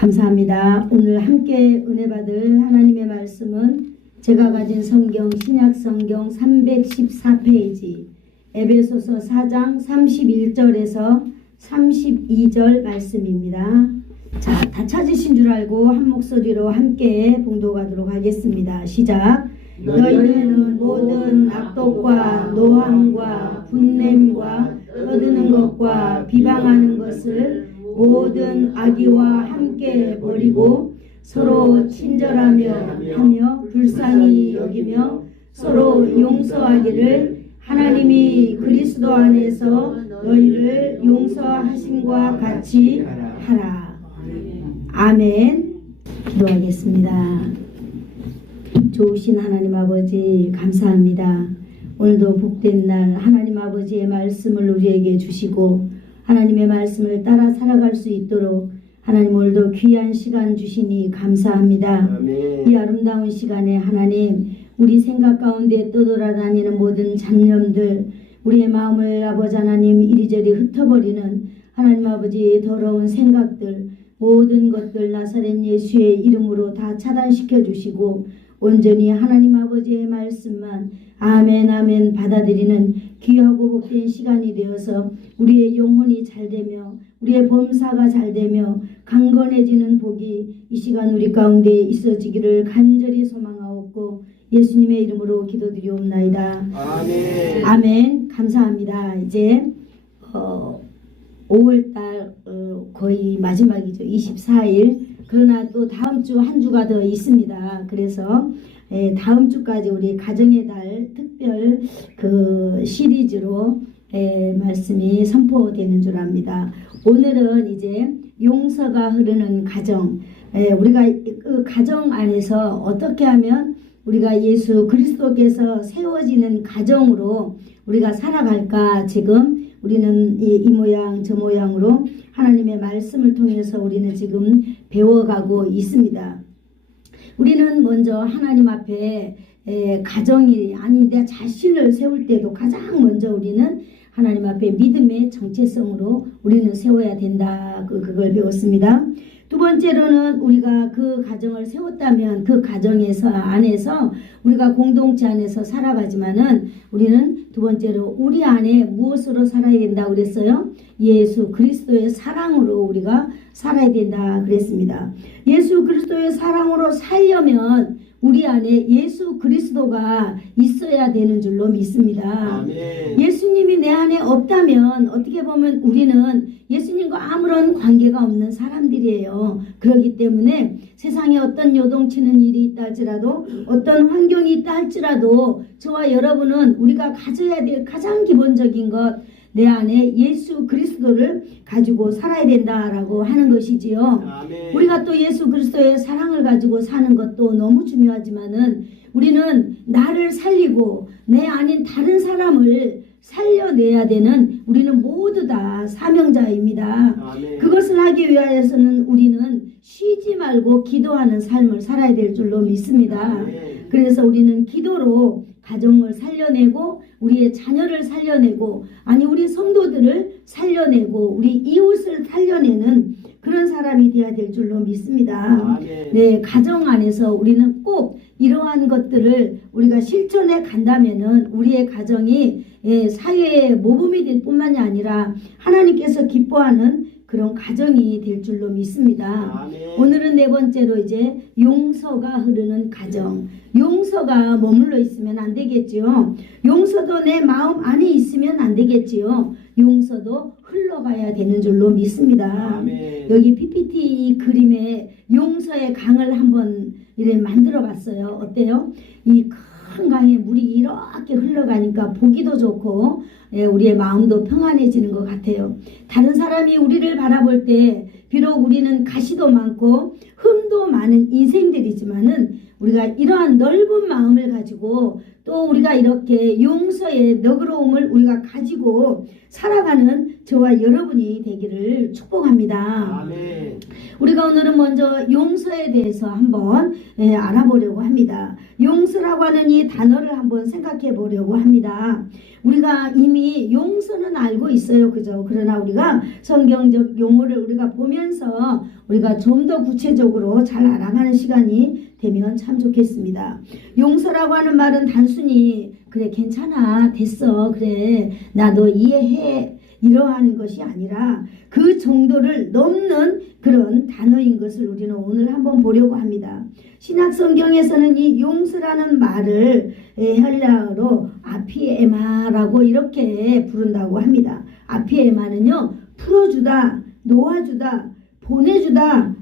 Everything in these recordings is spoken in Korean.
감사합니다. 오늘 함께 은혜 받을 하나님의 말씀은 제가 가진 성경 신약성경 314페이지 에베소서 4장 31절에서 32절 말씀입니다. 자, 다 찾으신 줄 알고 한 목소리로 함께 봉독하도록 하겠습니다. 시작. 너희는 모든 악독과 노함과 분냄과 떠드는 것과 비방하는 것을 모든 악의와 함께 버리고 서로 친절하며 불쌍히 여기며 서로 용서하기를 하나님이 그리스도 안에서 너희를 용서하심과 같이 하라. 아멘. 기도하겠습니다. 좋으신 하나님 아버지 감사합니다. 오늘도 복된 날 하나님 아버지의 말씀을 우리에게 주시고 하나님의 말씀을 따라 살아갈 수 있도록 하나님 오늘도 귀한 시간 주시니 감사합니다. 아멘. 이 아름다운 시간에 하나님 우리 생각 가운데 떠돌아다니는 모든 잡념들 우리의 마음을 아버지 하나님 이리저리 흩어버리는 하나님 아버지의 더러운 생각들 모든 것들 나사렛 예수의 이름으로 다 차단시켜 주시고 온전히 하나님 아버지의 말씀만 아멘 아멘 받아들이는 귀하고 복된 시간이 되어서 우리의 영혼이 잘되며 우리의 범사가 잘되며 강건해지는 복이 이 시간 우리 가운데 있어지기를 간절히 소망하옵고 예수님의 이름으로 기도드리옵나이다. 아멘. 아멘. 감사합니다. 이제 5월달 거의 마지막이죠. 24일. 그러나 또 다음 주 한 주가 더 있습니다. 그래서 다음 주까지 우리 가정의 달 특별 그 시리즈로 말씀이 선포되는 줄 압니다. 오늘은 이제 용서가 흐르는 가정, 우리가 그 가정 안에서 어떻게 하면 우리가 예수 그리스도께서 세워지는 가정으로 우리가 살아갈까. 지금 우리는 이 모양 저 모양으로 하나님의 말씀을 통해서 우리는 지금 배워가고 있습니다. 우리는 먼저 하나님 앞에 가정이 아니 내 자신을 세울 때도 가장 먼저 우리는 하나님 앞에 믿음의 정체성으로 우리는 세워야 된다. 그걸 배웠습니다. 두 번째로는 우리가 그 가정을 세웠다면 그 가정에서 안에서 우리가 공동체 안에서 살아가지만은 우리는 두 번째로 우리 안에 무엇으로 살아야 된다 그랬어요? 예수 그리스도의 사랑으로 우리가 살아야 된다 그랬습니다. 예수 그리스도의 사랑으로 살려면 우리 안에 예수 그리스도가 있어야 되는 줄로 믿습니다. 아멘. 예수님이 내 안에 없다면 어떻게 보면 우리는 예수님과 아무런 관계가 없는 사람들이에요. 그렇기 때문에 세상에 어떤 요동치는 일이 있다 할지라도 어떤 환경이 있다 할지라도 저와 여러분은 우리가 가져야 될 가장 기본적인 것 내 안에 예수 그리스도를 가지고 살아야 된다라고 하는 것이지요. 아멘. 우리가 또 예수 그리스도의 사랑을 가지고 사는 것도 너무 중요하지만은 우리는 나를 살리고 내 아닌 다른 사람을 살려내야 되는 우리는 모두 다 사명자입니다. 아멘. 그것을 하기 위하여서는 우리는 쉬지 말고 기도하는 삶을 살아야 될 줄로 믿습니다. 아멘. 그래서 우리는 기도로 가정을 살려내고 우리의 자녀를 살려내고 아니 우리 성도들을 살려내고 우리 이웃을 살려내는 그런 사람이 되어야 될 줄로 믿습니다. 아멘. 네, 가정 안에서 우리는 꼭 이러한 것들을 우리가 실천해 간다면은 우리의 가정이 사회의 모범이 될 뿐만이 아니라 하나님께서 기뻐하는 그런 가정이 될 줄로 믿습니다. 아멘. 오늘은 네 번째로 이제 용서가 흐르는 가정. 용서가 머물러 있으면 안 되겠지요. 용서도 내 마음 안에 있으면 안 되겠지요. 용서도 흘러가야 되는 줄로 믿습니다. 아멘. 여기 PPT 그림에 용서의 강을 한번 이렇게 만들어 봤어요. 어때요? 이 큰 강에 물이 이렇게 흘러가니까 보기도 좋고 우리의 마음도 평안해지는 것 같아요. 다른 사람이 우리를 바라볼 때 비록 우리는 가시도 많고 흠도 많은 인생들이지만은 우리가 이러한 넓은 마음을 가지고 또 우리가 이렇게 용서의 너그러움을 우리가 가지고 살아가는 저와 여러분이 되기를 축복합니다. 아멘. 우리가 오늘은 먼저 용서에 대해서 한번 알아보려고 합니다. 용서라고 하는 이 단어를 한번 생각해 보려고 합니다. 우리가 이미 이미 용서는 알고 있어요. 그죠? 그러나 우리가 성경적 용어를 우리가 보면서 우리가 좀 더 구체적으로 잘 알아가는 시간이 되면 참 좋겠습니다. 용서라고 하는 말은 단순히 그래 괜찮아 됐어 그래 나 너 이해해 이러한 것이 아니라 그 정도를 넘는 그런 단어인 것을 우리는 오늘 한번 보려고 합니다. 신약 성경에서는 이 용서라는 말을 헬라어로 아피에마라고 이렇게 부른다고 합니다. 아피에마는요 풀어주다, 놓아주다, 보내주다,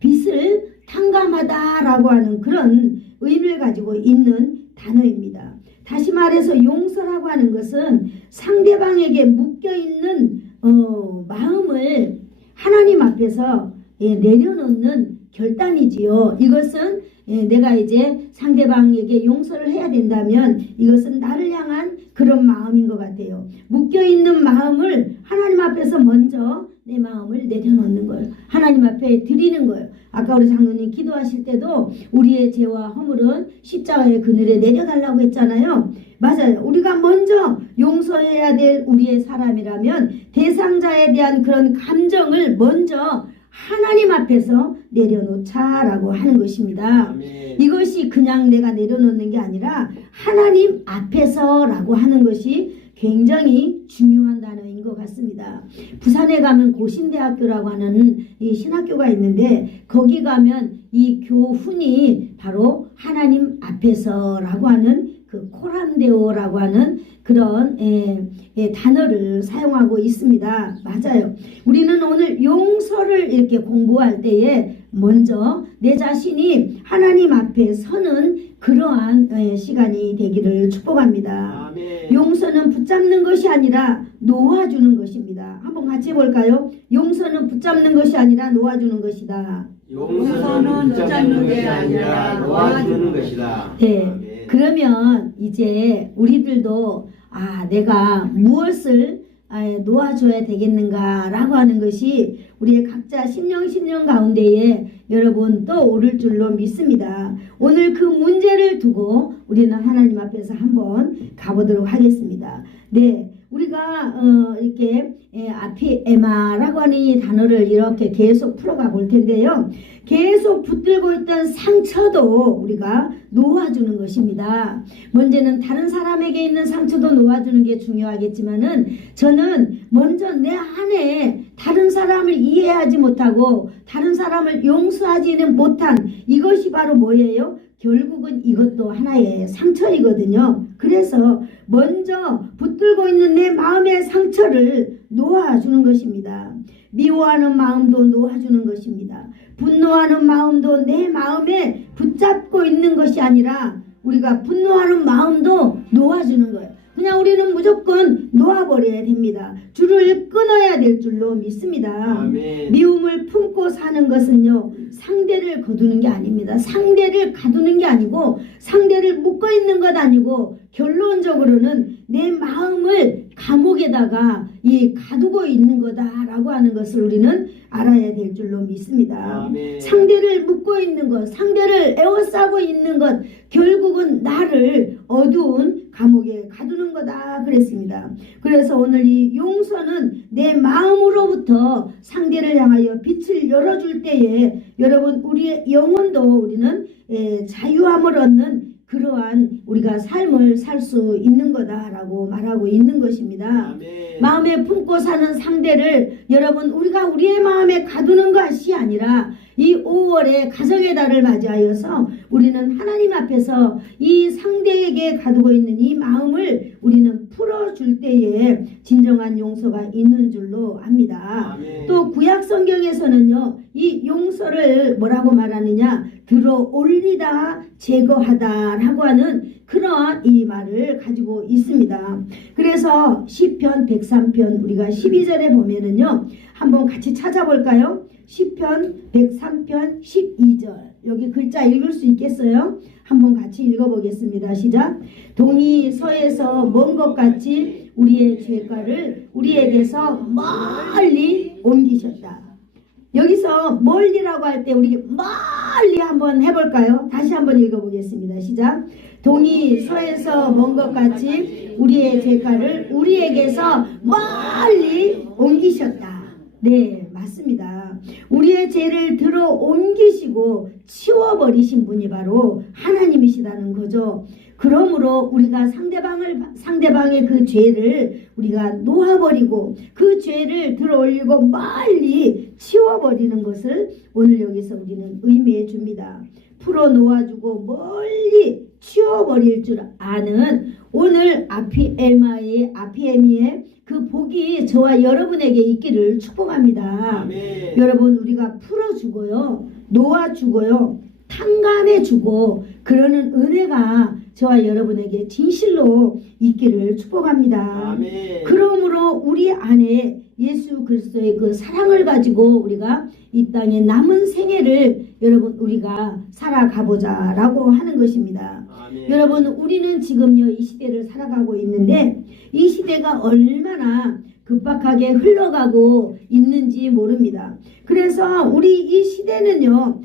빚을 탕감하다라고 하는 그런 의미를 가지고 있는 단어입니다. 다시 말해서 용서라고 하는 것은 상대방에게 묶여있는 마음을 하나님 앞에서 내려놓는 결단이지요. 이것은 내가 이제 상대방에게 용서를 해야 된다면 이것은 나를 향한 그런 마음인 것 같아요. 묶여있는 마음을 하나님 앞에서 먼저 내 마음을 내려놓는 거예요. 하나님 앞에 드리는 거예요. 아까 우리 장로님 기도하실 때도 우리의 죄와 허물은 십자가의 그늘에 내려달라고 했잖아요. 맞아요. 우리가 먼저 용서해야 될 우리의 사람이라면 대상자에 대한 그런 감정을 먼저 하나님 앞에서 내려놓자라고 하는 것입니다. 아멘. 이것이 그냥 내가 내려놓는 게 아니라 하나님 앞에서라고 하는 것이 굉장히 중요한 단어인 것 같습니다. 부산에 가면 고신대학교라고 하는 이 신학교가 있는데 거기 가면 이 교훈이 바로 하나님 앞에서라고 하는 그 코란데오라고 하는 그런 단어를 사용하고 있습니다. 맞아요. 우리는 오늘 용서를 이렇게 공부할 때에 먼저 내 자신이 하나님 앞에 서는 그러한 시간이 되기를 축복합니다. 아멘. 용서는 붙잡는 것이 아니라 놓아주는 것입니다. 한번 같이 해볼까요? 용서는 붙잡는 것이 아니라 놓아주는 것이다. 용서는 붙잡는 것이 아니라 놓아주는 것이다. 네. 아멘. 그러면 이제 우리들도 내가 무엇을 놓아줘야 되겠는가라고 하는 것이 우리의 각자 심령 가운데에 여러분 또 오를 줄로 믿습니다. 오늘 그 문제를 두고 우리는 하나님 앞에서 한번 가보도록 하겠습니다. 네, 우리가 이렇게 아피에마라고 하는 이 단어를 이렇게 계속 풀어가 볼 텐데요. 계속 붙들고 있던 상처도 우리가 놓아주는 것입니다. 먼저는 다른 사람에게 있는 상처도 놓아주는 게 중요하겠지만은 저는 먼저 내 안에 다른 사람을 이해하지 못하고 다른 사람을 용서하지는 못한 이것이 바로 뭐예요? 결국은 이것도 하나의 상처이거든요. 그래서 먼저 붙들고 있는 내 마음의 상처를 놓아주는 것입니다. 미워하는 마음도 놓아주는 것입니다. 분노하는 마음도 내 마음에 붙잡고 있는 것이 아니라 우리가 분노하는 마음도 놓아주는 거예요. 그냥 우리는 무조건 놓아버려야 됩니다. 줄을 끊어야 될 줄로 믿습니다. 아멘. 미움을 품고 사는 것은요, 상대를 거두는 게 아닙니다. 상대를 가두는 게 아니고 상대를 묶어 있는 것 아니고 결론적으로는 내 마음을 감옥에다가 가두고 있는 거다라고 하는 것을 우리는 알아야 될 줄로 믿습니다. 아멘. 상대를 묶고 있는 것, 상대를 에워싸고 있는 것, 결국은 나를 어두운 감옥에 가두는 거다 그랬습니다. 그래서 오늘 이 용서는 내 마음으로부터 상대를 향하여 빛을 열어줄 때에 여러분 우리의 영혼도 우리는 자유함을 얻는 그러한 우리가 삶을 살 수 있는 거다라고 말하고 있는 것입니다. 아멘. 마음에 품고 사는 상대를 여러분 우리가 우리의 마음에 가두는 것이 아니라 이 5월의 가정의 달을 맞이하여서 우리는 하나님 앞에서 이 상대에게 가두고 있는 이 마음을 우리는 풀어줄 때에 진정한 용서가 있는 줄로 압니다. 아멘. 또 구약 성경에서는요 이 용서를 뭐라고 말하느냐 들어 올리다 제거하다라고 하는 그런 이 말을 가지고 있습니다. 그래서 시편 103편 우리가 12절에 보면은요 한번 같이 찾아볼까요? 시편 103편 12절 여기 글자 읽을 수 있겠어요? 한번 같이 읽어보겠습니다. 시작. 동이 서에서 먼 것 같이 우리의 죄가를 우리에게서 멀리 옮기셨다. 여기서 멀리라고 할 때 우리 멀리 한번 해볼까요? 다시 한번 읽어보겠습니다. 시작. 동이 서에서 먼 것 같이 우리의 죄가를 우리에게서 멀리 옮기셨다. 네, 맞습니다. 우리의 죄를 들어 옮기시고 치워버리신 분이 바로 하나님이시다는 거죠. 그러므로 우리가 상대방의 그 죄를 우리가 놓아버리고 그 죄를 들어 올리고 멀리 치워버리는 것을 오늘 여기서 우리는 의미해 줍니다. 풀어 놓아주고 멀리 치워버릴 줄 아는 오늘 아피에미의 그 복이 저와 여러분에게 있기를 축복합니다. 아멘. 여러분, 우리가 풀어주고요, 놓아주고요, 탕감해주고 그러는 은혜가 저와 여러분에게 진실로 있기를 축복합니다. 아멘. 그러므로 우리 안에 예수 그리스도의 그 사랑을 가지고 우리가 이 땅에 남은 생애를 여러분 우리가 살아가보자 라고 하는 것입니다. 아멘. 여러분, 우리는 지금요 이 시대를 살아가고 있는데 이 시대가 얼마나 급박하게 흘러가고 있는지 모릅니다. 그래서 우리 이 시대는요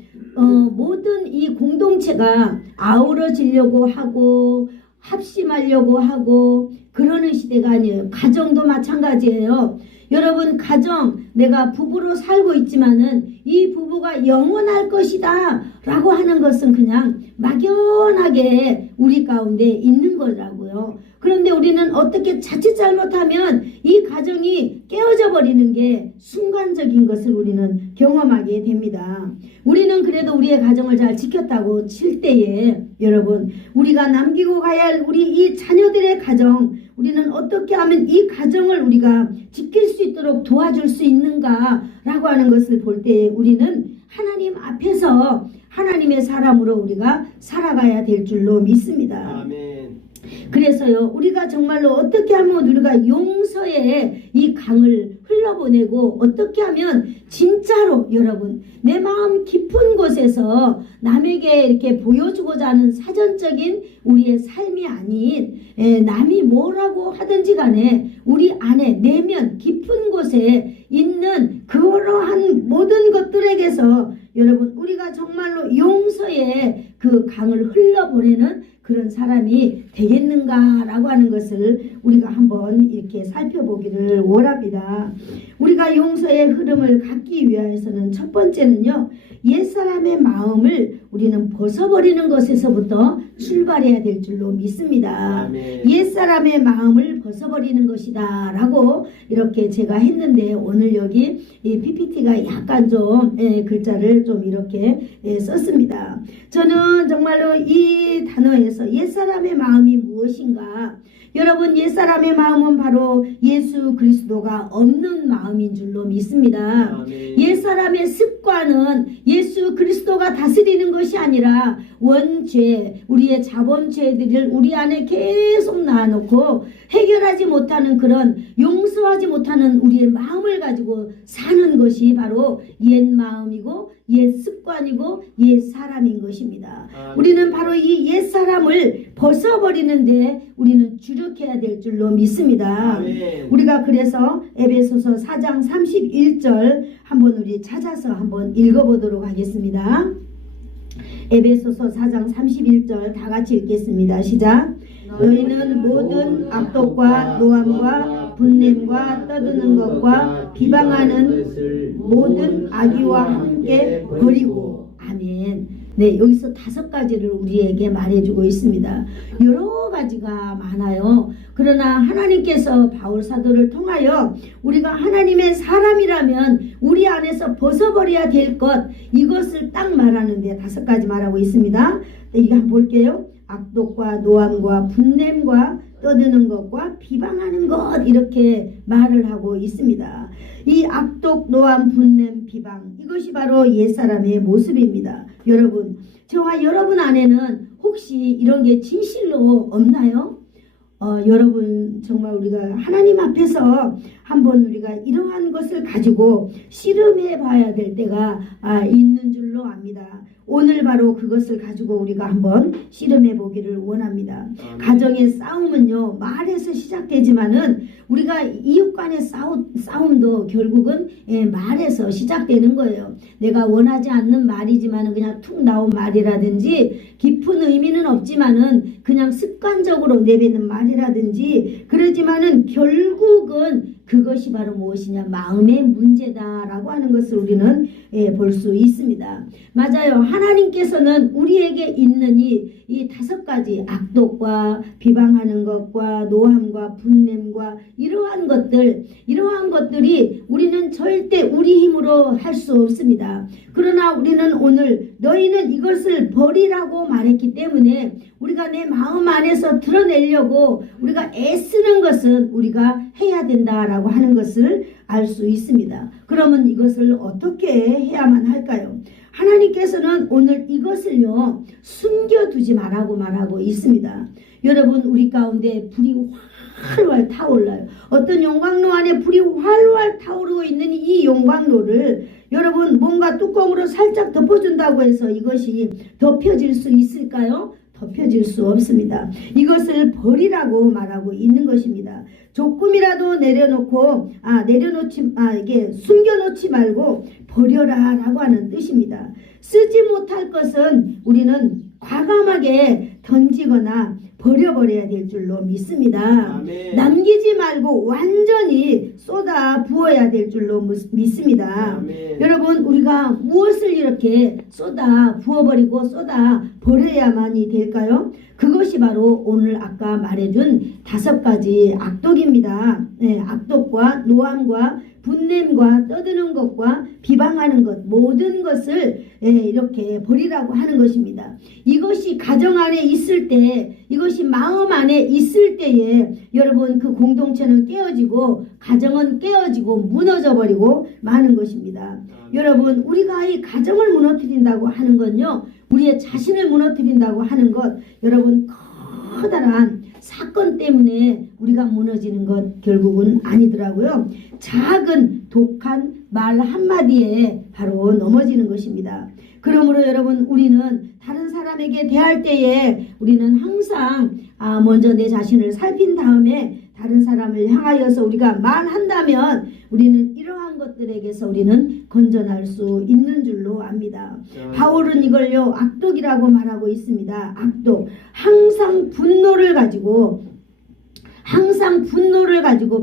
모든 이 공동체가 아우러지려고 하고 합심하려고 하고 그러는 시대가 아니에요. 가정도 마찬가지예요. 여러분, 가정, 내가 부부로 살고 있지만은 이 부부가 영원할 것이다 라고 하는 것은 그냥 막연하게 우리 가운데 있는 거라고요. 그런데 우리는 어떻게 자칫 잘못하면 이 가정이 깨어져 버리는 게 순간적인 것을 우리는 경험하게 됩니다. 우리는 그래도 우리의 가정을 잘 지켰다고 칠 때에 여러분, 우리가 남기고 가야 할 우리 이 자녀들의 가정, 우리는 어떻게 하면 이 가정을 우리가 지킬 수 있도록 도와줄 수 있는가 라고 하는 것을 볼 때 우리는 하나님 앞에서 하나님의 사람으로 우리가 살아가야 될 줄로 믿습니다. 아멘. 그래서요, 우리가 정말로 어떻게 하면 우리가 용서의 이 강을 흘러보내고 어떻게 하면 진짜로 여러분 내 마음 깊은 곳에서 남에게 이렇게 보여주고자 하는 사전적인 우리의 삶이 아닌 남이 뭐라고 하든지 간에 우리 안에 내면 깊은 곳에 있는 그러한 모든 것들에게서 여러분 우리가 정말로 용서의 그 강을 흘러보내는 그런 사람이 되겠는가라고 하는 것을 우리가 한번 이렇게 살펴보기를 원합니다. 우리가 용서의 흐름을 갖기 위해서는 첫 번째는요, 옛사람의 마음을 우리는 벗어버리는 것에서부터 출발해야 될 줄로 믿습니다. 아멘. 옛사람의 마음을 벗어버리는 것이다 라고 이렇게 제가 했는데 오늘 여기 이 PPT가 약간 좀 글자를 좀 이렇게 썼습니다. 저는 정말로 이 단어에서 옛사람의 마음이 무엇인가, 여러분 옛사람의 마음은 바로 예수 그리스도가 없는 마음인 줄로 믿습니다. 아멘. 옛사람의 습관은 예수 그리스도가 다스리는 것이 아니라 원죄, 우리의 자본죄들을 우리 안에 계속 낳아놓고 해결하지 못하는 그런 용서하지 못하는 우리의 마음을 가지고 사는 것이 바로 옛 마음이고 옛 습관이고 옛 사람인 것입니다. 아멘. 우리는 바로 이 옛 사람을 벗어버리는데 우리는 주력해야 될 줄로 믿습니다. 아멘. 우리가 그래서 에베소서 4장 31절 한번 우리 찾아서 한번 읽어보도록 하겠습니다. 에베소서 4장 31절 다 같이 읽겠습니다. 시작. 너희는 모든 악독과 노함과 분냄과 떠드는 것과 비방하는 모든 악의와 함께 버리고. 아멘. 네, 여기서 5가지를 우리에게 말해주고 있습니다. 여러 가지가 많아요. 그러나 하나님께서 바울 사도를 통하여 우리가 하나님의 사람이라면 우리 안에서 벗어버려야 될 것, 이것을 딱 말하는데 5가지 말하고 있습니다. 이거 한번 볼게요. 악독과 노함과 분냄과 떠드는 것과 비방하는 것, 이렇게 말을 하고 있습니다. 이 악독, 노함, 분냄, 비방, 이것이 바로 옛사람의 모습입니다. 여러분, 저와 여러분 안에는 혹시 이런 게 진실로 없나요? 여러분, 정말 우리가 하나님 앞에서 한번 우리가 이러한 것을 가지고 씨름해 봐야 될 때가 있는 줄로 압니다. 오늘 바로 그것을 가지고 우리가 한번 씨름해 보기를 원합니다. 가정의 싸움은요, 말에서 시작되지만은 우리가 이웃 간의 싸움도 결국은 말에서 시작되는 거예요. 내가 원하지 않는 말이지만은 그냥 툭 나온 말이라든지 깊은 의미는 없지만은 그냥 습관적으로 내뱉는 말이라든지 그러지만은 결국은 그것이 바로 무엇이냐, 마음의 문제다라고 하는 것을 우리는 볼 수 있습니다. 맞아요. 하나님께서는 우리에게 있는 이 5가지 악독과 비방하는 것과 노함과 분냄과 이러한 것들이 우리는 절대 우리 힘으로 할 수 없습니다. 그러나 우리는 오늘 너희는 이것을 버리라고 말했기 때문에 우리가 내 마음 안에서 드러내려고 우리가 애쓰는 것은 우리가 해야 된다라고 하는 것을 알 수 있습니다. 그러면 이것을 어떻게 해야만 할까요? 하나님께서는 오늘 이것을요, 숨겨두지 말라고 있습니다. 여러분, 우리 가운데 불이 활활 타올라요. 어떤 용광로 안에 불이 활활 타오르고 있는 이 용광로를 여러분 뭔가 뚜껑으로 살짝 덮어준다고 해서 이것이 덮여질 수 있을까요? 덮여질 수 없습니다. 이것을 버리라고 말하고 있는 것입니다. 조금이라도 이게 숨겨놓지 말고 버려라라고 하는 뜻입니다. 쓰지 못할 것은 우리는 과감하게 던지거나 버려버려야 될 줄로 믿습니다. 아멘. 남기지 말고 완전히 쏟아 부어야 될 줄로 믿습니다. 아멘. 여러분, 우리가 무엇을 이렇게 쏟아 부어버리고 쏟아 버려야만이 될까요? 그것이 바로 오늘 아까 말해준 5가지 악독입니다. 악독과 노함과 분냄과 떠드는 것과 비방하는 것, 모든 것을 이렇게 버리라고 하는 것입니다. 이것이 가정 안에 있을 때, 이것이 마음 안에 있을 때에 여러분 그 공동체는 깨어지고 가정은 깨어지고 무너져 버리고 마는 것입니다. 여러분, 우리가 이 가정을 무너뜨린다고 하는 건요, 우리의 자신을 무너뜨린다고 하는 것, 여러분 커다란 사건 때문에 우리가 무너지는 것 결국은 아니더라고요. 작은 독한 말 한마디에 바로 넘어지는 것입니다. 그러므로 여러분, 우리는 다른 사람에게 대할 때에 우리는 항상 먼저 내 자신을 살핀 다음에 다른 사람을 향하여서 우리가 말한다면 우리는 이러한 것들에게서 우리는 건져날 수 있는 줄로 압니다. 바울은 이걸요, 악독이라고 말하고 있습니다. 악독. 항상 분노를 가지고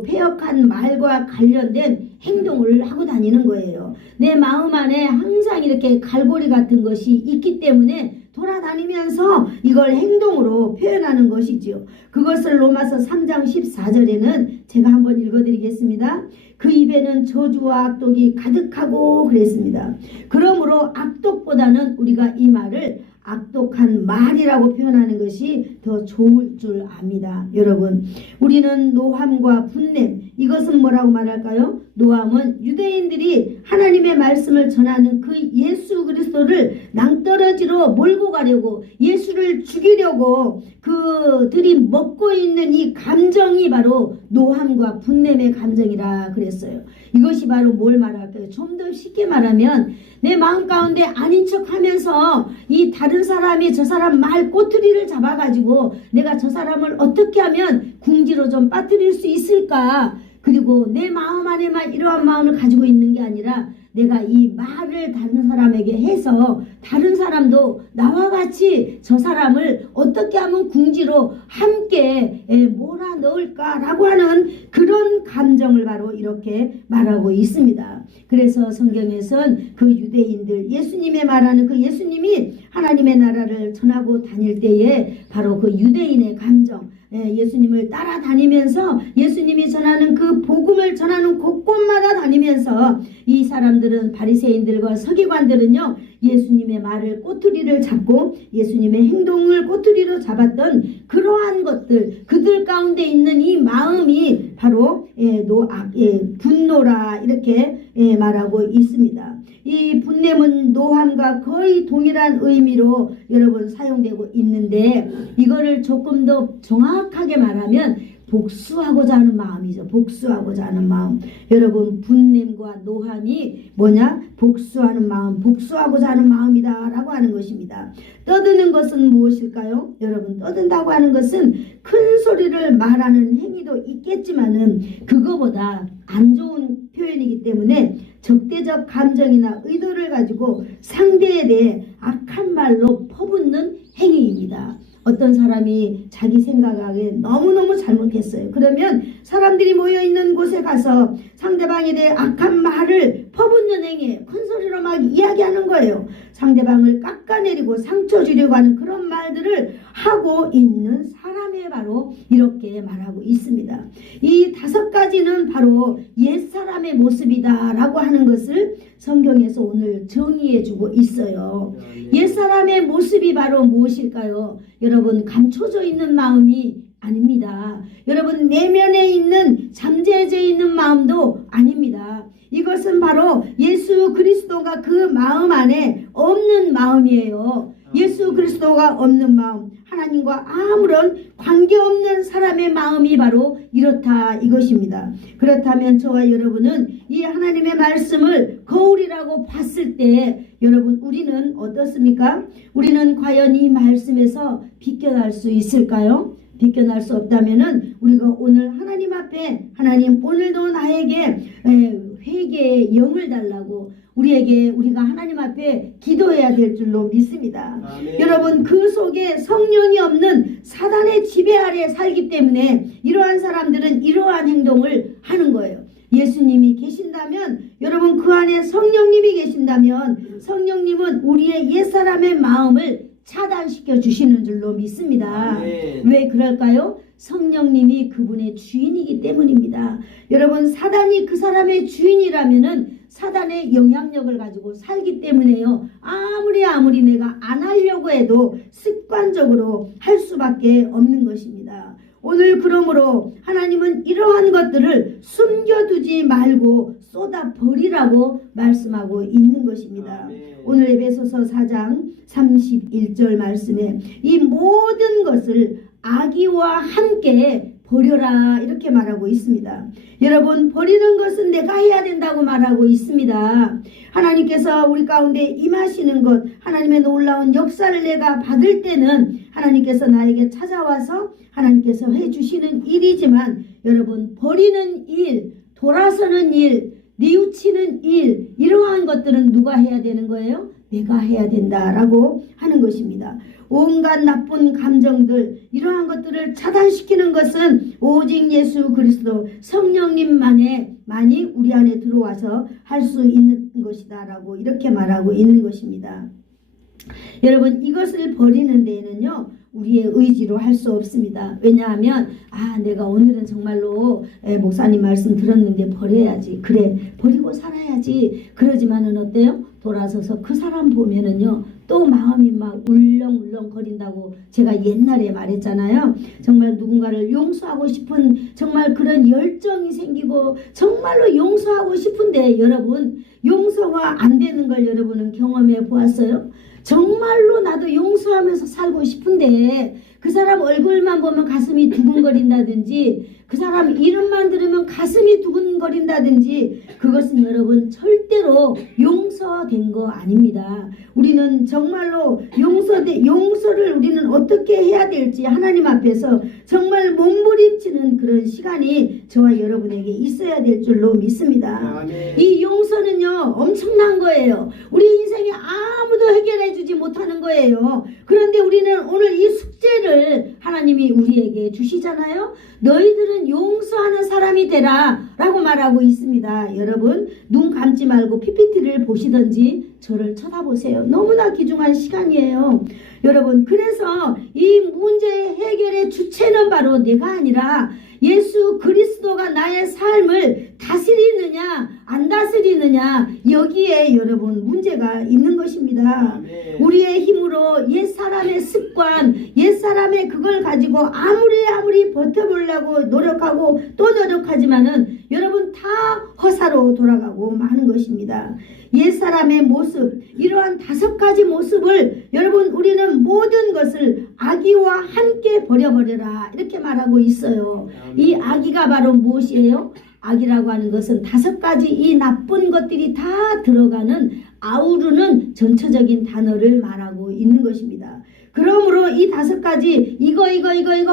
패역한 말과 관련된 행동을 하고 다니는 거예요. 내 마음 안에 항상 이렇게 갈고리 같은 것이 있기 때문에 돌아다니면서 이걸 행동으로 표현하는 것이지요. 그것을 로마서 3장 14절에는 제가 한번 읽어드리겠습니다. 그 입에는 저주와 악독이 가득하고 그랬습니다. 그러므로 악독보다는 우리가 이 말을 악독한 말이라고 표현하는 것이 더 좋을 줄 압니다. 여러분, 우리는 노함과 분냄, 이것은 뭐라고 말할까요? 노함은 유대인들이 하나님의 말씀을 전하는 그 예수 그리스도를 낭떠러지로 몰고 가려고, 예수를 죽이려고 그들이 먹고 있는 이 감정이 바로 노함과 분냄의 감정이라 그랬어요. 이것이 바로 뭘 말할까요? 좀 더 쉽게 말하면 내 마음 가운데 아닌 척 하면서 이 다른 사람이 저 사람 말 꼬투리를 잡아가지고 내가 저 사람을 어떻게 하면 궁지로 좀 빠뜨릴 수 있을까? 그리고 내 마음 안에만 이러한 마음을 가지고 있는 게 아니라 내가 이 말을 다른 사람에게 해서 다른 사람도 나와 같이 저 사람을 어떻게 하면 궁지로 함께 몰아넣을까라고 하는 그런 감정을 바로 이렇게 말하고 있습니다. 그래서 성경에선 그 유대인들, 예수님의 말하는 그 예수님이 하나님의 나라를 전하고 다닐 때에 바로 그 유대인의 감정, 예수님을 따라다니면서 예수님이 전하는 그 복음을 전하는 곳곳마다 다니면서 이 사람들은, 바리새인들과 서기관들은요, 예수님의 말을 꼬투리를 잡고 예수님의 행동을 꼬투리로 잡았던 그러한 것들, 그들 가운데 있는 이 마음이 바로 분노라 이렇게 말하고 있습니다. 이 분냄은 노함과 거의 동일한 의미로 여러분 사용되고 있는데, 이거를 조금 더 정확하게 말하면 복수하고자 하는 마음이죠. 복수하고자 하는 마음. 여러분 분냄과 노함이 뭐냐? 복수하는 마음, 복수하고자 하는 마음이다 라고 하는 것입니다. 떠드는 것은 무엇일까요? 여러분 떠든다고 하는 것은 큰 소리를 말하는 행위도 있겠지만은 그거보다 안 좋은 표현이기 때문에 적대적 감정이나 의도를 가지고 상대에 대해 악한 말로 퍼붓는 행위입니다. 어떤 사람이 자기 생각하기에 너무너무 잘못했어요. 그러면 사람들이 모여있는 곳에 가서 상대방에 대해 악한 말을 퍼붓는 행위에 큰 소리로 막 이야기하는 거예요. 상대방을 깎아내리고 상처 주려고 하는 그런 말들을 하고 있는 사람이 바로 이렇게 말하고 있습니다. 이 5가지는 바로 옛사람의 모습이다 라고 하는 것을 성경에서 오늘 정의해주고 있어요. 옛사람의 모습이 바로 무엇일까요? 여러분 감춰져 있는 마음이 아닙니다. 여러분 내면에 있는 잠재져 있는 마음도 아닙니다. 이것은 바로 예수 그리스도가 그 마음 안에 없는 마음이에요. 예수 그리스도가 없는 마음, 하나님과 아무런 관계없는 사람의 마음이 바로 이렇다 이것입니다. 그렇다면 저와 여러분은 이 하나님의 말씀을 거울이라고 봤을 때 여러분 우리는 어떻습니까? 우리는 과연 이 말씀에서 비껴날 수 있을까요? 비껴날 수 없다면은 우리가 오늘 하나님 앞에 하나님 오늘도 나에게 회개의 영을 달라고 우리가 하나님 앞에 기도해야 될 줄로 믿습니다. 아멘. 여러분 그 속에 성령이 없는 사단의 지배 아래 살기 때문에 이러한 사람들은 이러한 행동을 하는 거예요. 예수님이 계신다면 여러분 그 안에 성령님이 계신다면 성령님은 우리의 옛사람의 마음을 차단시켜 주시는 줄로 믿습니다. 아멘. 왜 그럴까요? 성령님이 그분의 주인이기 때문입니다. 여러분 사단이 그 사람의 주인이라면은 사단의 영향력을 가지고 살기 때문에요. 아무리 내가 안 하려고 해도 습관적으로 할 수밖에 없는 것입니다. 오늘 그러므로 하나님은 이러한 것들을 숨겨두지 말고 쏟아버리라고 말씀하고 있는 것입니다. 아멘. 오늘 에베소서 4장 31절 말씀에 이 모든 것을 악의와 함께 버려라 이렇게 말하고 있습니다. 여러분 버리는 것은 내가 해야 된다고 말하고 있습니다. 하나님께서 우리 가운데 임하시는 것 하나님의 놀라운 역사를 내가 받을 때는 하나님께서 나에게 찾아와서 하나님께서 해주시는 일이지만 여러분 버리는 일, 돌아서는 일, 뉘우치는 일 이러한 것들은 누가 해야 되는 거예요? 내가 해야 된다라고 하는 것입니다. 온갖 나쁜 감정들 이러한 것들을 차단시키는 것은 오직 예수 그리스도 성령님만이 우리 안에 들어와서 할 수 있는 것이다 라고 이렇게 말하고 있는 것입니다. 여러분 이것을 버리는 데에는요 우리의 의지로 할 수 없습니다. 왜냐하면 내가 오늘은 정말로 목사님 말씀 들었는데 버려야지. 그래 버리고 살아야지. 그러지만은 어때요? 돌아서서 그 사람 보면은요 또 마음이 막 울렁울렁 거린다고 제가 옛날에 말했잖아요. 정말 누군가를 용서하고 싶은 정말 그런 열정이 생기고 정말로 용서하고 싶은데 여러분 용서가 안 되는 걸 여러분은 경험해 보았어요? 정말로 나도 용서하면서 살고 싶은데 그 사람 얼굴만 보면 가슴이 두근거린다든지 그 사람 이름만 들으면 가슴이 두근거린다든지 그것은 여러분 절대로 용서된 거 아닙니다. 우리는 정말로 용서를 우리는 어떻게 해야 될지 하나님 앞에서 정말 몸부림치는 그런 시간이 저와 여러분에게 있어야 될 줄로 믿습니다. 아멘. 이 용서는요 엄청난 거예요. 우리 인생에 아무도 해결해 주지 못하는 거예요. 그런데 우리는 오늘 이 숙제를 하나님이 우리에게 주시잖아요. 너희들은 용서하는 사람이 되라 라고 말하고 있습니다. 여러분 눈 감지 말고 PPT를 보시든지 저를 쳐다보세요. 너무나 귀중한 시간이에요. 여러분 그래서 이 문제 해결의 주체는 바로 내가 아니라 예수 그리스도가 나의 삶을 다스리느냐 안 다스리느냐 여기에 여러분 문제가 있는 것입니다. 아멘. 우리의 힘으로 옛사람의 습관 옛사람의 그걸 가지고 아무리 버텨보려고 노력하고 또 노력하지만은 여러분 다 역사로 돌아가고 마는 것입니다. 옛사람의 모습, 이러한 5가지 모습을 여러분 우리는 모든 것을 악의와 함께 버려버려라 이렇게 말하고 있어요. 이 악의가 바로 무엇이에요? 악이라고 하는 것은 5가지 이 나쁜 것들이 다 들어가는 아우르는 전체적인 단어를 말하고 있는 것입니다. 그러므로 이 5가지 이거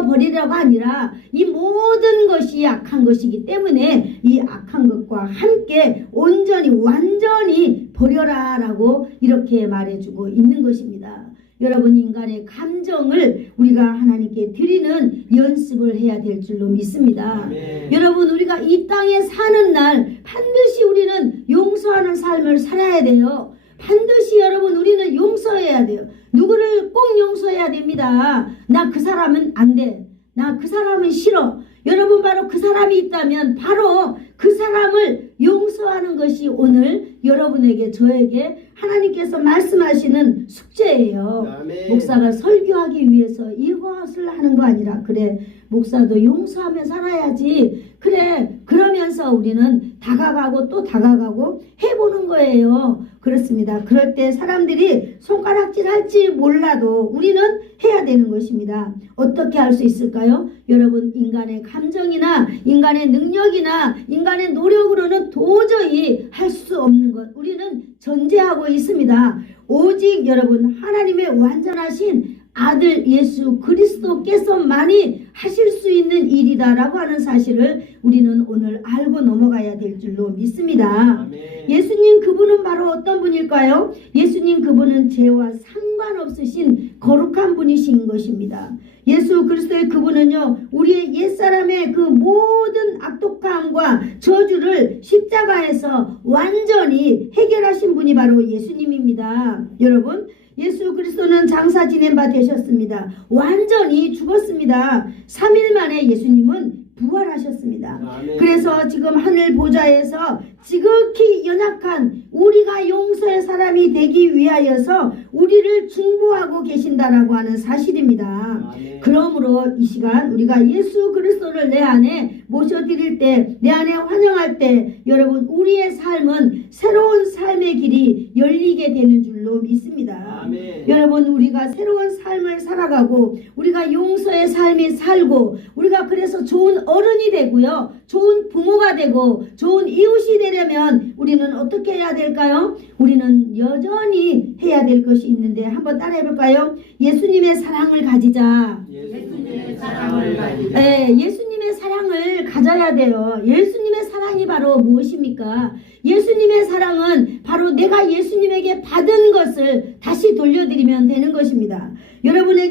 버리라고 아니라 이 모든 것이 악한 것이기 때문에 이 악한 것과 함께 온전히 완전히 버려라 라고 이렇게 말해주고 있는 것입니다. 여러분 인간의 감정을 우리가 하나님께 드리는 연습을 해야 될 줄로 믿습니다. 여러분 우리가 이 땅에 사는 날 반드시 우리는 용서하는 삶을 살아야 돼요. 반드시 여러분 우리는 용서해야 돼요. 누구를 꼭 용서해야 됩니다. 나 그 사람은 안 돼. 나 그 사람은 싫어. 여러분 바로 그 사람이 있다면 바로 그 사람을 용서하는 것이 오늘 여러분에게 저에게 하나님께서 말씀하시는 숙제예요. 아멘. 목사가 설교하기 위해서 이것을 하는 거 아니라 그래 목사도 용서하며 살아야지. 그래 그러면서 우리는 다가가고 또 다가가고 해보는 거예요. 그렇습니다. 그럴 때 사람들이 손가락질 할지 몰라도 우리는 해야 되는 것입니다. 어떻게 할 수 있을까요? 여러분 인간의 감정이나 인간의 능력이나 인간의 노력으로는 도저히 할 수 없는 것 우리는 전제하고 있습니다. 오직 여러분 하나님의 완전하신 아들 예수 그리스도께서만이 하실 수 있는 일이다라고 하는 사실을 우리는 오늘 알고 넘어가야 될 줄로 믿습니다. 아멘. 예수님 그분은 바로 어떤 분일까요? 예수님 그분은 죄와 상관없으신 거룩한 분이신 것입니다. 예수 그리스도의 그분은요 우리의 옛사람의 그 모든 악독함과 저주를 십자가에서 완전히 해결하신 분이 바로 예수님입니다. 여러분 예수 그리스도는 장사 지낸 바 되셨습니다. 완전히 죽었습니다. 3일 만에 예수님은 부활하셨습니다. 아멘. 그래서 지금 하늘 보좌에서 지극히 연약한 우리가 용서의 사람이 되기 위하여서 우리를 중보하고 계신다라고 하는 사실입니다. 아멘. 그러므로 이 시간 우리가 예수 그리스도를 내 안에 모셔드릴 때, 내 안에 환영할 때 여러분 우리의 삶은 새로운 삶의 길이 열리게 되는 줄로 믿습니다. 아멘. 여러분 우리가 새로운 삶을 살아가고 우리가 용서의 삶이 살고 우리가 그래서 좋은 어른이 되고요. 좋은 부모가 되고 좋은 이웃이 되려면 우리는 어떻게 해야 될까요? 우리는 여전히 해야 될 것이 있는데 한번 따라해 볼까요? 예수님의 사랑을 가지자. 예수님의 사랑을 가지자. 네, 예수님의 사랑을 가져야 돼요. 예수님의 사랑이 바로 무엇입니까? 예수님의 사랑은 바로 내가 예수님에게 받은 것을 다시 돌려드리면 되는 것입니다. 여러분은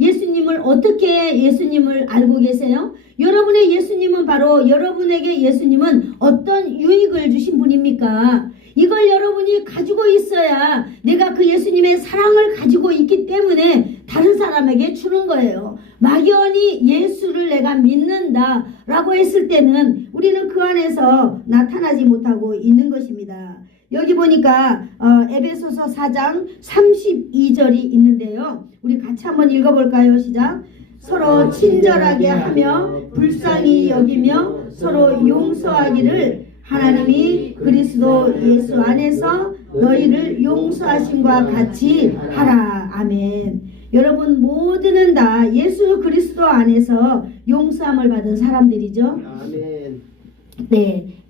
예수님을 어떻게 예수님을 알고 계세요? 여러분의 예수님은 바로 여러분에게 예수님은 어떤 유익을 주신 분입니까? 이걸 여러분이 가지고 있어야 내가 그 예수님의 사랑을 가지고 있기 때문에 다른 사람에게 주는 거예요. 막연히 예수를 내가 믿는다 라고 했을 때는 우리는 그 안에서 나타나지 못하고 있는 것입니다. 여기 보니까 에베소서 4장 32절이 있는데요. 우리 같이 한번 읽어볼까요? 시작. 서로 친절하게 하며 불쌍히 여기며 서로 용서하기를 하나님이 그리스도 예수 안에서 너희를 용서하심과 같이 하라. 아멘. 여러분 모두는 다 예수 그리스도 안에서 용서함을 받은 사람들이죠. 아멘.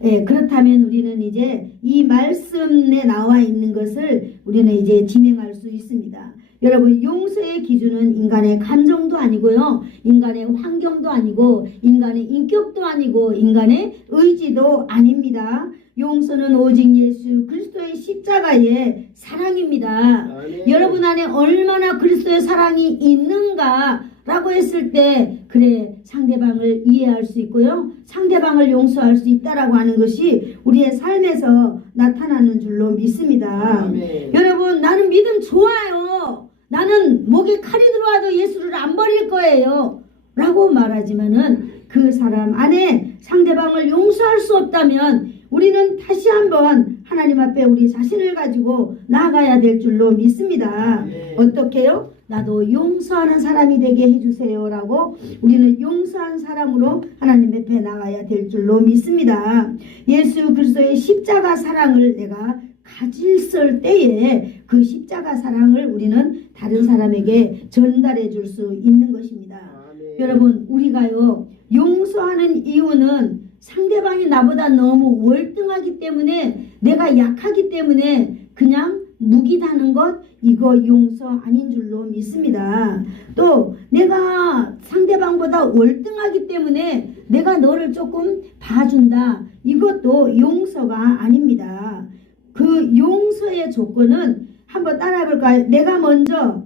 네, 그렇다면 우리는 이제 이 말씀에 나와 있는 것을 우리는 이제 진행할 수 있습니다. 여러분 용서의 기준은 인간의 감정도 아니고요. 인간의 환경도 아니고 인간의 인격도 아니고 인간의 의지도 아닙니다. 용서는 오직 예수 그리스도의 십자가의 사랑입니다. 아멘. 여러분 안에 얼마나 그리스도의 사랑이 있는가 라고 했을 때 그래 상대방을 이해할 수 있고요. 상대방을 용서할 수 있다라고 하는 것이 우리의 삶에서 나타나는 줄로 믿습니다. 아멘. 여러분 나는 믿음 좋아요. 나는 목에 칼이 들어와도 예수를 안 버릴 거예요. 라고 말하지만은 그 사람 안에 상대방을 용서할 수 없다면 우리는 다시 한번 하나님 앞에 우리 자신을 가지고 나아가야 될 줄로 믿습니다. 네. 어떻게요? 나도 용서하는 사람이 되게 해주세요 라고 우리는 용서한 사람으로 하나님 앞에 나가야 될 줄로 믿습니다. 예수 그리스도의 십자가 사랑을 내가 가질 때에 그 십자가 사랑을 우리는 다른 사람에게 전달해 줄 수 있는 것입니다. 아멘. 여러분 우리가요 용서하는 이유는 상대방이 나보다 너무 월등하기 때문에 내가 약하기 때문에 그냥 묵이다는 것 이거 용서 아닌 줄로 믿습니다. 또 내가 상대방보다 월등하기 때문에 내가 너를 조금 봐준다 이것도 용서가 아닙니다. 그 용서의 조건은 한번 따라해볼까요? 내가 먼저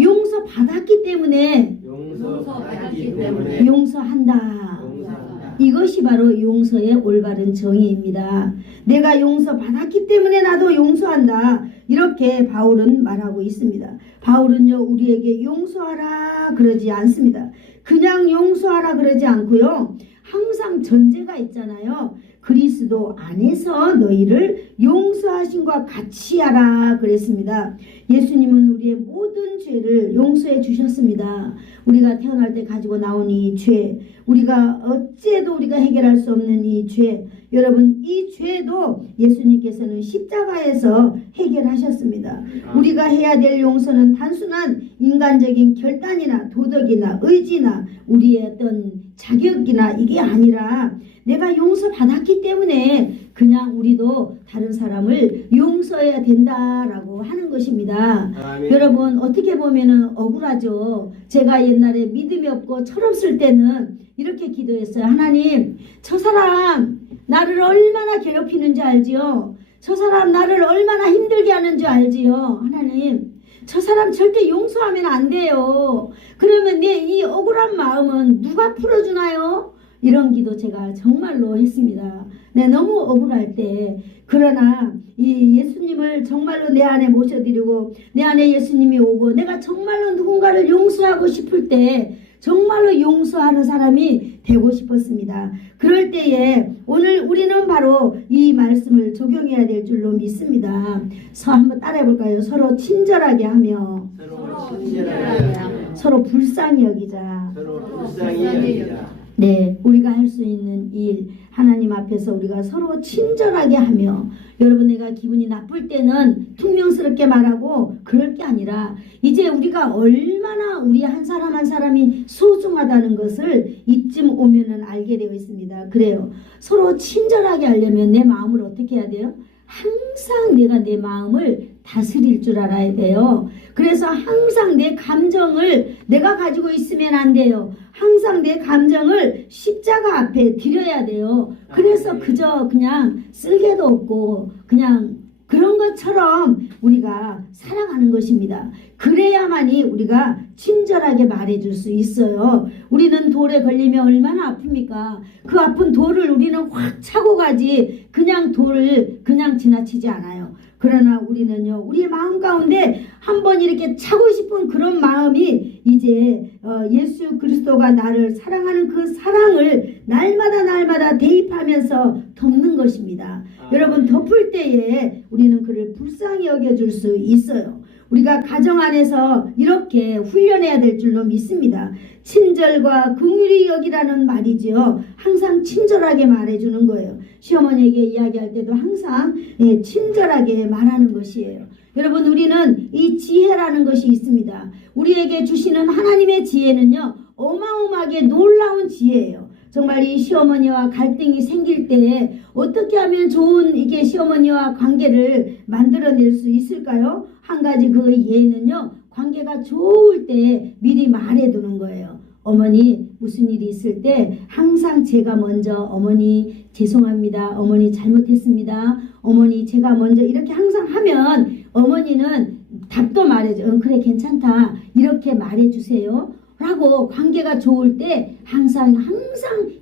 용서받았기 때문에 용서받기 때문에 용서한다. 용서한다. 이것이 바로 용서의 올바른 정의입니다. 내가 용서받았기 때문에 나도 용서한다. 이렇게 바울은 말하고 있습니다. 바울은요 우리에게 용서하라 그러지 않습니다. 그냥 용서하라 그러지 않고요. 항상 전제가 있잖아요. 그리스도 안에서 너희를 용서하신과 같이 하라 그랬습니다. 예수님은 우리의 모든 죄를 용서해 주셨습니다. 우리가 태어날 때 가지고 나온 이 죄, 우리가 어찌해도 우리가 해결할 수 없는 이 죄, 여러분 이 죄도 예수님께서는 십자가에서 해결하셨습니다. 우리가 해야 될 용서는 단순한 인간적인 결단이나 도덕이나 의지나 우리의 어떤 자격이나 이게 아니라 내가 용서받았기 때문에 그냥 우리도 다른 사람을 용서해야 된다라고 하는 것입니다. 아멘. 여러분 어떻게 보면은 억울하죠. 제가 옛날에 믿음이 없고 철없을 때는 이렇게 기도했어요. 하나님 저 사람 나를 얼마나 괴롭히는지 알지요. 저 사람 나를 얼마나 힘들게 하는지 알지요. 하나님 저 사람 절대 용서하면 안 돼요. 그러면 내 이 억울한 마음은 누가 풀어주나요? 이런 기도 제가 정말로 했습니다. 네, 너무 억울할 때. 그러나 이 예수님을 정말로 내 안에 모셔드리고 내 안에 예수님이 오고 내가 정말로 누군가를 용서하고 싶을 때 정말로 용서하는 사람이 되고 싶었습니다. 그럴 때에 오늘 우리는 바로 이 말씀을 적용해야 될 줄로 믿습니다. 한번 따라해 볼까요? 서로 친절하게 하며 서로 친절하게 하며 서로 불쌍히 여기자. 서로 불쌍히 여기자. 네, 우리가 할 수 있는 일 하나님 앞에서 우리가 서로 친절하게 하며 여러분 내가 기분이 나쁠 때는 퉁명스럽게 말하고 그럴 게 아니라 이제 우리가 얼마나 우리 한 사람 한 사람이 소중하다는 것을 이쯤 오면은 알게 되어 있습니다. 그래요. 서로 친절하게 하려면 내 마음을 어떻게 해야 돼요? 항상 내가 내 마음을 다스릴 줄 알아야 돼요. 그래서 항상 내 감정을 내가 가지고 있으면 안 돼요. 항상 내 감정을 십자가 앞에 드려야 돼요. 그래서 그저 그냥 쓸개도 없고 그냥 그런 것처럼 우리가 살아가는 것입니다. 그래야만이 우리가 친절하게 말해줄 수 있어요. 우리는 돌에 걸리면 얼마나 아픕니까? 그 아픈 돌을 우리는 확 차고 가지 그냥 돌을 그냥 지나치지 않아요. 그러나 우리는요 우리의 마음 가운데 한번 이렇게 차고 싶은 그런 마음이 이제 예수 그리스도가 나를 사랑하는 그 사랑을 날마다 대입하면서 덮는 것입니다. 여러분 덮을 때에 우리는 그를 불쌍히 여겨줄 수 있어요. 우리가 가정 안에서 이렇게 훈련해야 될 줄로 믿습니다. 친절과 긍휼히 여기라는 말이지요. 항상 친절하게 말해주는 거예요. 시어머니에게 이야기할 때도 항상 친절하게 말하는 것이에요. 여러분 우리는 이 지혜라는 것이 있습니다. 우리에게 주시는 하나님의 지혜는요 어마어마하게 놀라운 지혜예요. 정말 이 시어머니와 갈등이 생길 때 어떻게 하면 좋은 이게 시어머니와 관계를 만들어낼 수 있을까요? 한 가지 그 예는요 관계가 좋을 때 미리 말해두는 거예요. 어머니 무슨 일이 있을 때 항상 제가 먼저 어머니 죄송합니다. 어머니 잘못했습니다. 어머니 제가 먼저 이렇게 항상 하면 어머니는 답도 말해줘. 그래 괜찮다. 이렇게 말해주세요. 라고 관계가 좋을 때 항상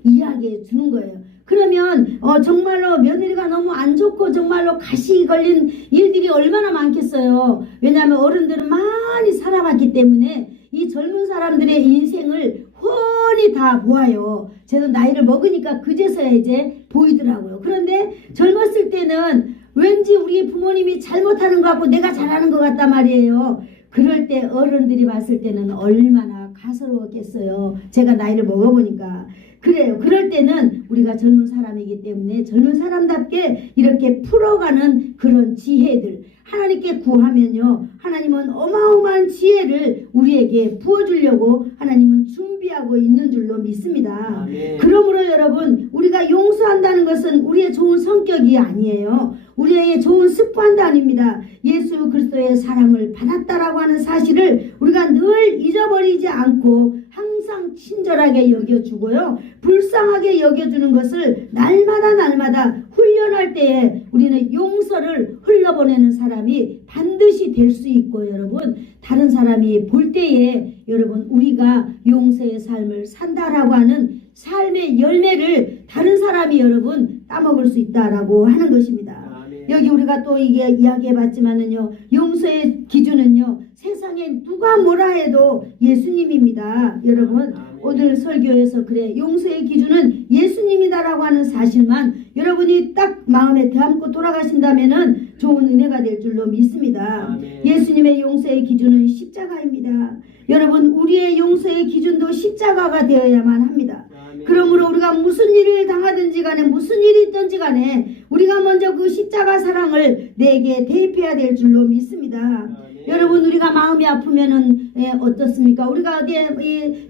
이야기해 주는 거예요. 그러면 정말로 며느리가 너무 안 좋고 정말로 가시 걸린 일들이 얼마나 많겠어요. 왜냐하면 어른들은 많이 살아봤기 때문에 이 젊은 사람들의 인생을 훤히 다 보아요. 저도 나이를 먹으니까 그제서야 이제 보이더라고요. 그런데 젊었을 때는 왠지 우리 부모님이 잘못하는 것 같고 내가 잘하는 것 같단 말이에요. 그럴 때 어른들이 봤을 때는 얼마나 가소로웠겠어요. 제가 나이를 먹어보니까 그래요. 그럴 때는 우리가 젊은 사람이기 때문에 젊은 사람답게 이렇게 풀어가는 그런 지혜들 하나님께 구하면요, 하나님은 어마어마한 지혜를 우리에게 부어주려고 하나님은 준비하고 있는 줄로 믿습니다. 아멘. 그러므로 여러분, 우리가 용서한다는 것은 우리의 좋은 성격이 아니에요. 우리의 좋은 습관도 아닙니다. 예수 그리스도의 사랑을 받았다라고 하는 사실을 우리가 늘 잊어버리지 않고 항상 친절하게 여겨주고요, 불쌍하게 여겨주는 것을 날마다 훈련할 때에 우리는 용서를 흘러보내는 사람이 반드시 될 수 있고, 여러분, 다른 사람이 볼 때에 여러분, 우리가 용서의 삶을 산다라고 하는 삶의 열매를 다른 사람이 여러분 따먹을 수 있다라고 하는 것입니다. 여기 우리가 또 이게 이야기해봤지만은요, 용서의 기준은요, 세상에 누가 뭐라 해도 예수님입니다. 여러분, 오늘 설교에서 그래, 용서의 기준은 예수님이다라고 하는 사실만 여러분이 딱 마음에 담고 돌아가신다면은 좋은 은혜가 될 줄로 믿습니다. 예수님의 용서의 기준은 십자가입니다. 여러분, 우리의 용서의 기준도 십자가가 되어야만 합니다. 그러므로 우리가 무슨 일을 당하든지 간에 무슨 일이 있든지 간에 우리가 먼저 그 십자가 사랑을 내게 대입해야 될 줄로 믿습니다. 여러분, 우리가 마음이 아프면은 어떻습니까? 우리가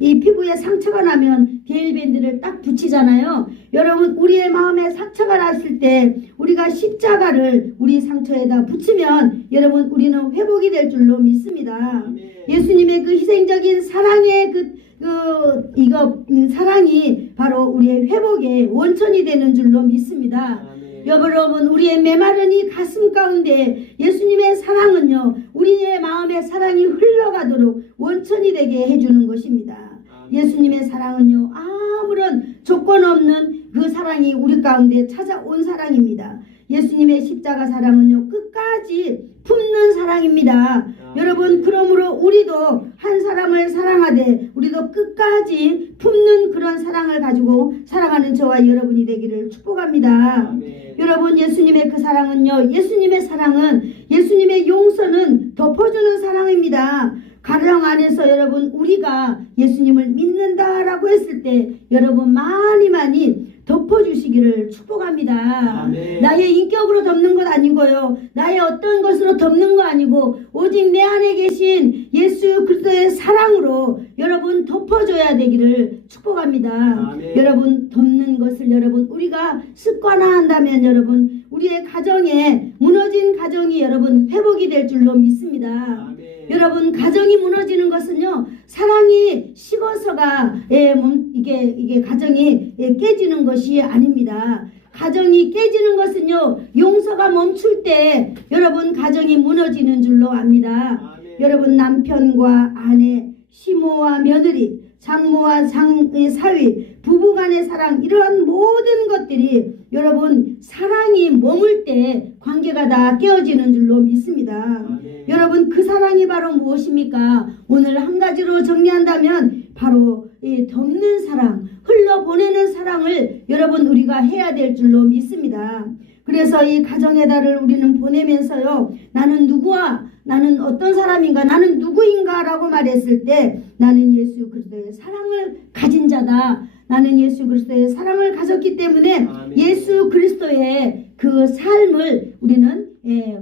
이 피부에 상처가 나면 데일밴드를 딱 붙이잖아요. 여러분, 우리의 마음에 상처가 났을 때 우리가 십자가를 우리 상처에다 붙이면 여러분, 우리는 회복이 될 줄로 믿습니다. 예수님의 그 희생적인 사랑의 사랑이 바로 우리의 회복의 원천이 되는 줄로 믿습니다. 여러분, 우리의 메마른 이 가슴 가운데 예수님의 사랑은요, 우리의 마음의 사랑이 흘러가도록 원천이 되게 해주는 것입니다. 예수님의 사랑은요, 아무런 조건 없는 그 사랑이 우리 가운데 찾아온 사랑입니다. 예수님의 십자가 사랑은요, 끝까지 품는 사랑입니다. 여러분, 그러므로 우리도 한 사람을 사랑하되 우리도 끝까지 품는 그런 사랑을 가지고 살아가는 저와 여러분이 되기를 축복합니다. 여러분, 예수님의 그 사랑은요, 예수님의 사랑은, 예수님의 용서는 덮어주는 사랑입니다. 가령 안에서 여러분, 우리가 예수님을 믿는다라고 했을 때 여러분 많이 덮어주시기를 축복합니다. 나의 인격으로 덮는 것 아니고요, 나의 어떤 것으로 덮는 거 아니고 오직 내 안에 계신 예수 그리스도의 사랑으로 여러분 덮어줘야 되기를 축복합니다. 여러분, 덮는 것을 여러분 우리가 습관화한다면 여러분 우리의 가정에 무너진 가정이 여러분 회복이 될 줄로 믿습니다. 여러분, 가정이 무너지는 것은요, 사랑이 식어서가 이게 가정이 깨지는 것이 아닙니다. 가정이 깨지는 것은요, 용서가 멈출 때 여러분 가정이 무너지는 줄로 압니다. 여러분, 남편과 아내, 시모와 며느리, 장모와 사위, 부부간의 사랑, 이러한 모든 것들이 여러분 사랑이 머물 때 관계가 다 깨어지는 줄로 믿습니다. 여러분, 그 사랑이 바로 무엇입니까? 오늘 한 가지로 정리한다면 바로 이 덮는 사랑, 흘러보내는 사랑을 여러분 우리가 해야 될 줄로 믿습니다. 그래서 이 가정의 달을 우리는 보내면서요, 나는 누구와 나는 어떤 사람인가, 나는 누구인가 라고 말했을 때 나는 예수 그리스도의 사랑을 가진 자다. 나는 예수 그리스도의 사랑을 가졌기 때문에 예수 그리스도의 그 삶을 우리는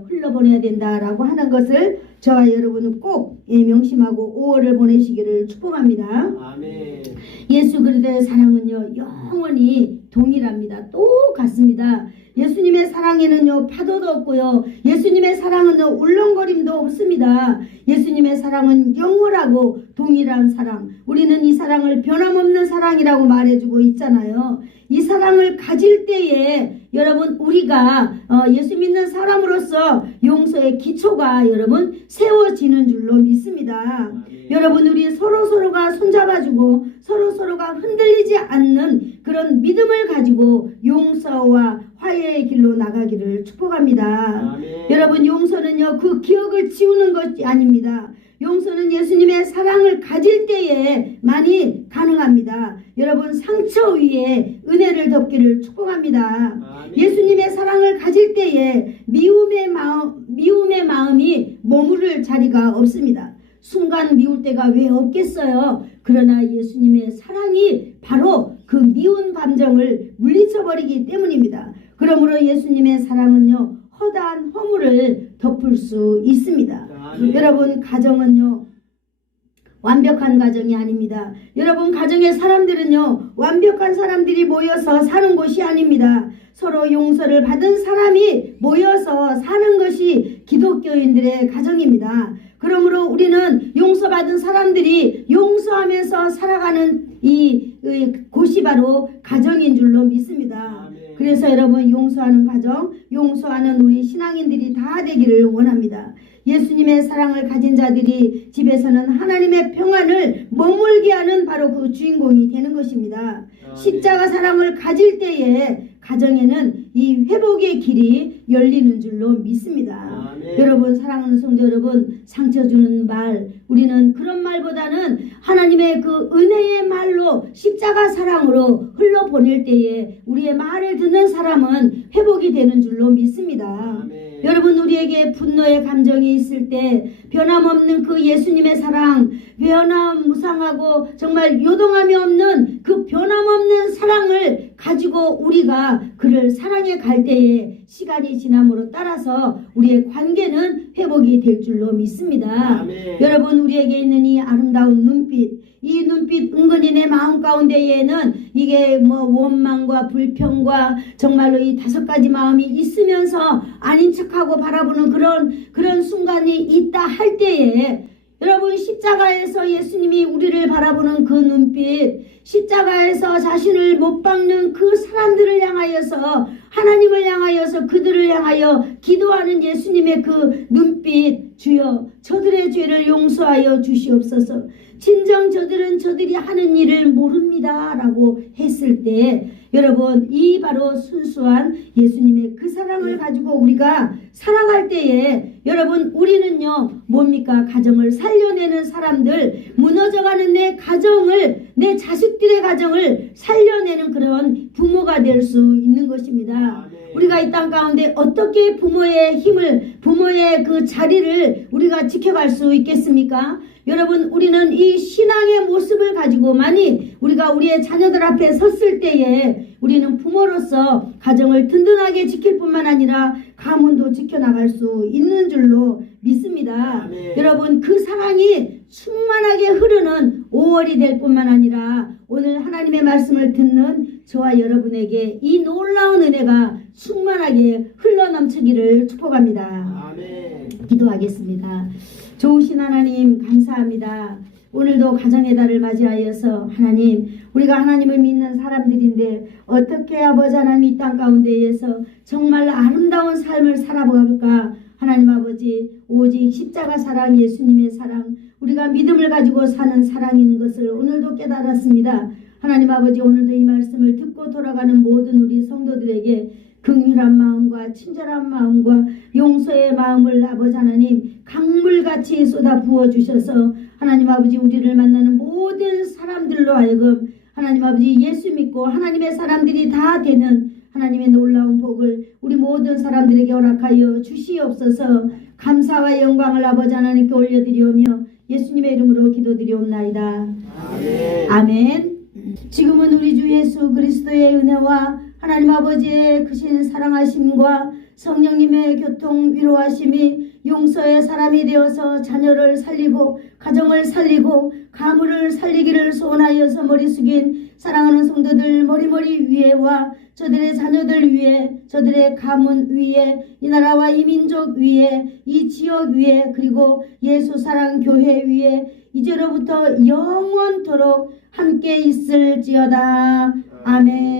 흘러보내야 된다라고 하는 것을 저와 여러분은 꼭 명심하고 5월을 보내시기를 축복합니다. 아멘. 예수 그리스도의 사랑은요, 영원히 동일합니다. 똑같습니다. 예수님의 사랑에는요, 파도도 없고요, 예수님의 사랑은 울렁거림도 없습니다. 예수님의 사랑은 영원하고 동일한 사랑, 우리는 이 사랑을 변함없는 사랑이라고 말해주고 있잖아요. 이 사랑을 가질 때에 여러분 우리가 예수 믿는 사람으로서 용서의 기초가 여러분 세워지는 줄로 믿습니다. 여러분, 우리 서로가 손잡아주고 서로가 흔들리지 않는 그런 믿음을 가지고 용서와 화해의 길로 나가기를 축복합니다. 여러분, 용서는요, 그 기억을 지우는 것이 아닙니다. 용서는 예수님의 사랑을 가질 때에 많이 가능합니다. 여러분, 상처 위에 은혜를 덮기를 축복합니다. 예수님의 사랑을 가질 때에 미움의 마음이 머무를 자리가 없습니다. 순간 미울 때가 왜 없겠어요. 그러나 예수님의 사랑이 바로 그 미운 감정을 물리쳐버리기 때문입니다. 그러므로 예수님의 사랑은요, 허다한 허물을 덮을 수 있습니다. 여러분, 가정은요, 완벽한 가정이 아닙니다. 여러분, 가정의 사람들은요, 완벽한 사람들이 모여서 사는 곳이 아닙니다. 서로 용서를 받은 사람이 모여서 사는 것이 기독교인들의 가정입니다. 그러므로 우리는 용서받은 사람들이 용서하면서 살아가는 이 곳이 바로 가정인 줄로 믿습니다. 그래서 여러분, 용서하는 가정, 용서하는 우리 신앙인들이 다 되기를 원합니다. 예수님의 사랑을 가진 자들이 집에서는 하나님의 평안을 머물게 하는 바로 그 주인공이 되는 것입니다. 십자가 사랑을 가질 때에 가정에는 이 회복의 길이 열리는 줄로 믿습니다. 여러분, 사랑하는 성도 여러분, 상처 주는 말, 우리는 그런 말보다는 하나님의 그 은혜의 말로 십자가 사랑으로 흘러보낼 때에 우리의 말을 듣는 사람은 회복이 되는 줄로 믿습니다. 여러분, 우리에게 분노의 감정이 있을 때 변함없는 그 예수님의 사랑, 변화무쌍하고 정말 요동함이 없는 그 변함없는 사랑을 가지고 우리가 그를 사랑해 갈 때에 시간이 지남으로 따라서 우리의 관계는 회복이 될 줄로 믿습니다. 여러분, 우리에게 있는 이 아름다운 눈빛, 이 눈빛 은근히 내 마음 가운데에는 이게 뭐 원망과 불평과 정말로 이 5가지 마음이 있으면서 아닌 척하고 바라보는 그런 순간이 있다 할 때에 여러분, 십자가에서 예수님이 우리를 바라보는 그 눈빛, 십자가에서 자신을 못 박는 그 사람들을 향하여서, 하나님을 향하여서 그들을 향하여 기도하는 예수님의 그 눈빛, 주여 저들의 죄를 용서하여 주시옵소서. 진정 저들은 저들이 하는 일을 모릅니다 라고 했을 때 여러분, 이 바로 순수한 예수님의 그 사랑을 가지고 우리가 살아갈 때에 여러분, 우리는요 뭡니까? 가정을 살려내는 사람들, 무너져가는 내 가정을, 내 자식들의 가정을 살려내는 그런 부모가 될 수 있는 것입니다. 우리가 이 땅 가운데 어떻게 부모의 힘을, 부모의 그 자리를 우리가 지켜갈 수 있겠습니까? 여러분, 우리는 이 신앙의 모습을 가지고만이 우리가 우리의 자녀들 앞에 섰을 때에 우리는 부모로서 가정을 든든하게 지킬 뿐만 아니라 가문도 지켜나갈 수 있는 줄로 믿습니다. 여러분, 그 사랑이 충만하게 흐르는 5월이 될 뿐만 아니라 오늘 하나님의 말씀을 듣는 저와 여러분에게 이 놀라운 은혜가 충만하게 흘러넘치기를 축복합니다. 아멘. 기도하겠습니다. 좋으신 하나님, 감사합니다. 오늘도 가정의 달을 맞이하여서 하나님, 우리가 하나님을 믿는 사람들인데 어떻게 아버지 하나님 이 땅 가운데에서 정말 아름다운 삶을 살아볼까? 하나님 아버지, 오직 십자가 사랑, 예수님의 사랑, 우리가 믿음을 가지고 사는 사랑인 것을 오늘도 깨달았습니다. 하나님 아버지, 오늘도 이 말씀을 듣고 돌아가는 모든 우리 성도들에게 긍휼한 마음과 친절한 마음과 용서의 마음을 아버지 하나님 강물같이 쏟아 부어주셔서 하나님 아버지, 우리를 만나는 모든 사람들로 하여금 하나님 아버지 예수 믿고 하나님의 사람들이 다 되는 하나님의 놀라운 복을 우리 모든 사람들에게 허락하여 주시옵소서. 감사와 영광을 아버지 하나님께 올려드리오며 예수님의 이름으로 기도드리옵나이다. 아멘. 아멘. 지금은 우리 주 예수 그리스도의 은혜와 하나님 아버지의 크신 사랑하심과 성령님의 교통 위로하심이 용서의 사람이 되어서 자녀를 살리고 가정을 살리고 가문을 살리기를 소원하여서 머리 숙인 사랑하는 성도들 머리머리 위에와 저들의 자녀들 위에, 저들의 가문 위에, 이 나라와 이 민족 위에, 이 지역 위에, 그리고 예수 사랑 교회 위에 이제로부터 영원토록 함께 있을지어다. 아멘.